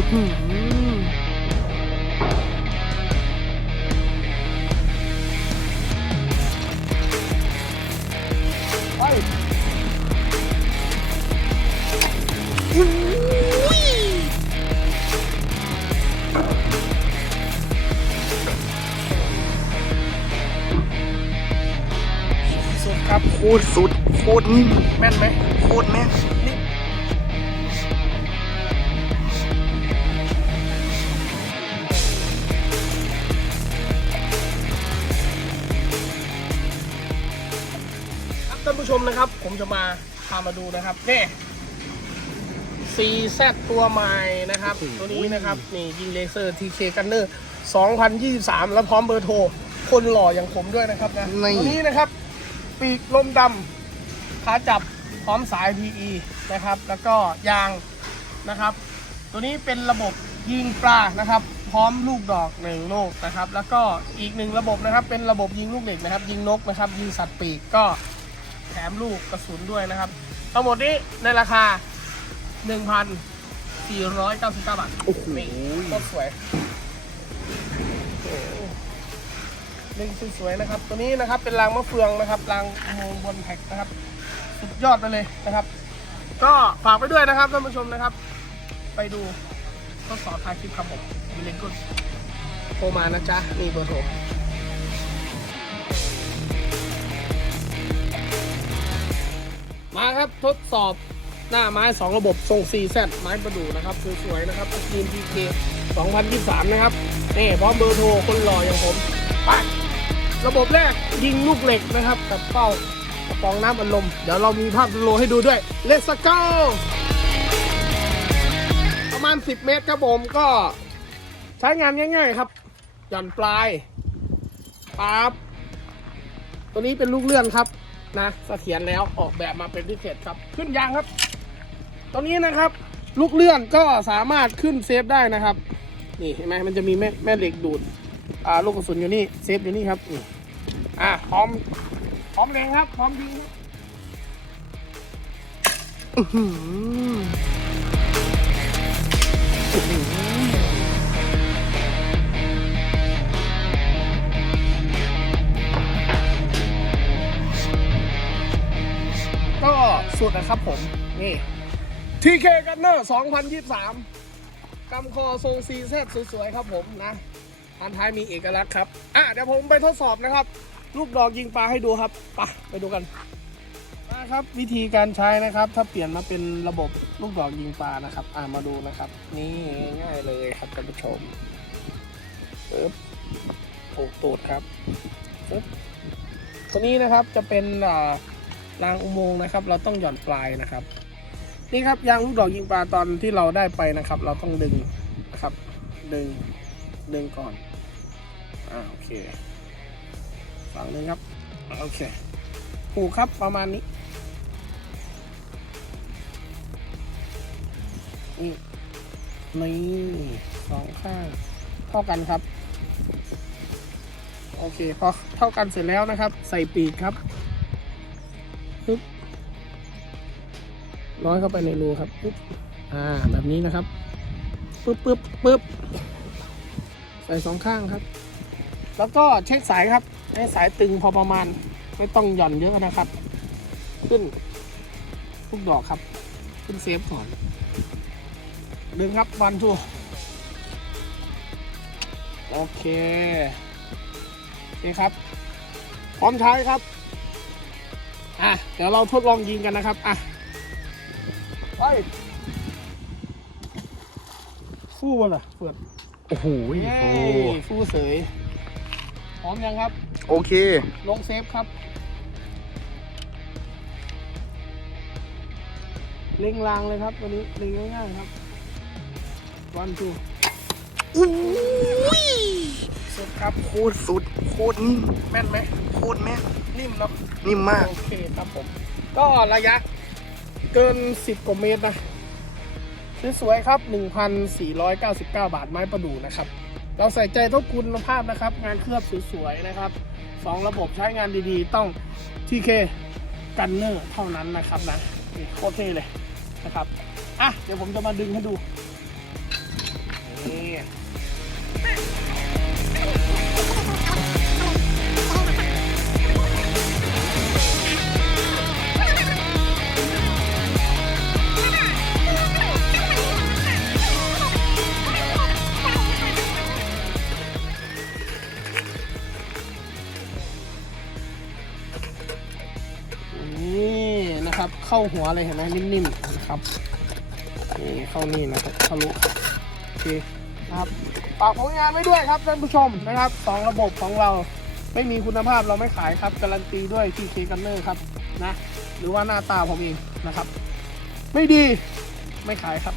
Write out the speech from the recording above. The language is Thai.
ไปสุดครับโคตรสุดโคตรนิ่มแม่นไหมโคตรแม่น ท่านผู้ชมนะครับ ผมจะมาพามาดูนะครับนี่ CZ ตัวใหม่นะครับ ตัวนี้นะครับ นี่ยิงเลเซอร์ TK Gunner 2023 แล้วพร้อมเบอร์โทร คนหล่ออย่างผมด้วยนะครับนะนี่ตัวนี้นะครับ ปีกลมดำขาจับพร้อมสาย PE นะครับ แล้วก็ยางนะครับ ตัวนี้เป็นระบบยิงปลานะครับ พร้อมลูกดอกหนึ่งลูกนะครับ แล้วก็อีกหนึ่งระบบนะครับ เป็นระบบยิงลูกเด็กนะครับ ยิงนกนะครับ ยิงสัตว์ปีกก็ แถมลูกกระสุนด้วยนะครับ ทั้งหมดนี้ในราคา 1,499 บาทโอ้โหนี่โคตรสวยโอ้โหเล่งสวยๆนะครับ ตัวนี้นะครับเป็นรางมะเฟืองนะครับรางอุโมงค์บนแท็กนะครับ สุดยอดไปเลยนะครับ ก็ฝากไปด้วยนะครับท่านผู้ชมนะครับ ไปดูทดสอบท้ายคลิปครับผมมีเลนกุนโทรมานะจ๊ะนี่เบอร์โทร มาครับทดสอบหน้าไม้ 2 ระบบทรง 4Z ไม้ประดู่นะครับสวยๆนะครับทีม PK 2023 นะครับนี่พร้อมเบอร์โทรคนหล่ออย่างผมไประบบแรกยิงลูกเหล็กนะครับกับเป้ากระป๋องน้ำอัดลม เดี๋ยวเรามีภาพโลให้ดูด้วย Let's go ประมาณ 10 เมตรครับผมก็ใช้งานง่าย ๆ ครับ หย่อนปลายปั๊บตัวนี้เป็นลูกเลื่อนครับ นะเสถียรแล้วออกแบบมาเป็นพิเศษครับ ขึ้นยางครับ ตอนนี้นะครับ ลูกเลื่อนก็สามารถขึ้นเซฟได้นะครับ นี่เห็นไหมมันจะมีแม่แม่เหล็กดูดอ่าลูกกระสุนอยู่นี่เซฟอยู่นี่ครับอ่าพร้อมพร้อมแรงครับ พร้อมยิงครับ สุดนะครับผม นี่ TK Gunner 2023 กำคอทรงซีเซตสวยๆ ครับผมนะอันท้ายมีเอกลักษณ์ครับ อะเดี๋ยวผมไปทดสอบนะครับ ลูกดอกยิงปลาให้ดูครับไปไปดูกันนะครับวิธีการใช้นะครับ ถ้าเปลี่ยนมาเป็นระบบลูกดอกยิงปลานะครับ อ่ามาดูนะครับ นี่ง่ายเลยครับท่านผู้ชมปึ๊บถูกตูดครับปึ๊บตัวนี้นะครับจะเป็นอ่า รางอุโมงค์นะครับ เราต้องหย่อนปลายนะครับ นี่ครับยางลูกดอกยิงปลาตอนที่เราได้ไปนะครับ เราต้องดึงนะครับ ดึงดึงก่อนอ่าโอเคฝั่งนึงครับโอเคผูกครับประมาณนี้นี่นี่สองข้างเท่ากันครับ โอเคพอเท่ากันเสร็จแล้วนะครับ ใส่ปีกครับ ปึ๊บร้อยเข้าไปในรูครับปุ๊บอ่าแบบนี้นะครับปุ๊บปุ๊บปุ๊บใส่สองข้างครับ แล้วก็เช็คสายครับ ให้สายตึงพอประมาณ ไม่ต้องหย่อนเยอะนะครับ ขึ้นทุกดอกครับ ขึ้นเซฟก่อนดึงครับวันทูโอเค โอเคครับ พร้อมใช้ครับ อะเดี๋ยวเราทดลองยิงกันนะครับอะไปฟู่ล่ะเปิดโอ้โหเย้โอ้ฟู่เสยพร้อมยังครับ โอเค ลงเซฟครับ เล็งรางเลยครับ วันนี้เล็งง่ายๆครับ วันทูอุ้ยสุดครับ โคตรสุด โคตรนิ่ม แม่นไหมโคตรแม่น นิ่มเนาะ นิ่มมาก โอเคครับผม ก็ระยะเกิน 10 กว่าเมตรนะสวยๆครับ 1,499 บาทไม้ประดู่นะครับ เราใส่ใจทุกคุณภาพนะครับ งานเคลือบสวยๆนะครับสองระบบใช้งานดีๆ ต้อง TK กันเนอร์เท่านั้นนะครับนะนี่โคตรเท่เลยนะครับ อะ เดี๋ยวผมจะมาดึงให้ดู นี่ นี่นะครับ เข้าหัวเลยเห็นไหมนิ่มๆนะครับนี่เข้านี่นะครับทะลุโอเคนะครับฝากผลงานไว้ด้วยครับท่านผู้ชมนะครับสองระบบของเราไม่มีคุณภาพเราไม่ขายครับการันตีด้วยที่เคกันเนอร์ครับนะหรือว่าหน้าตาผมเองนะครับ ไม่ดีไม่ขายครับ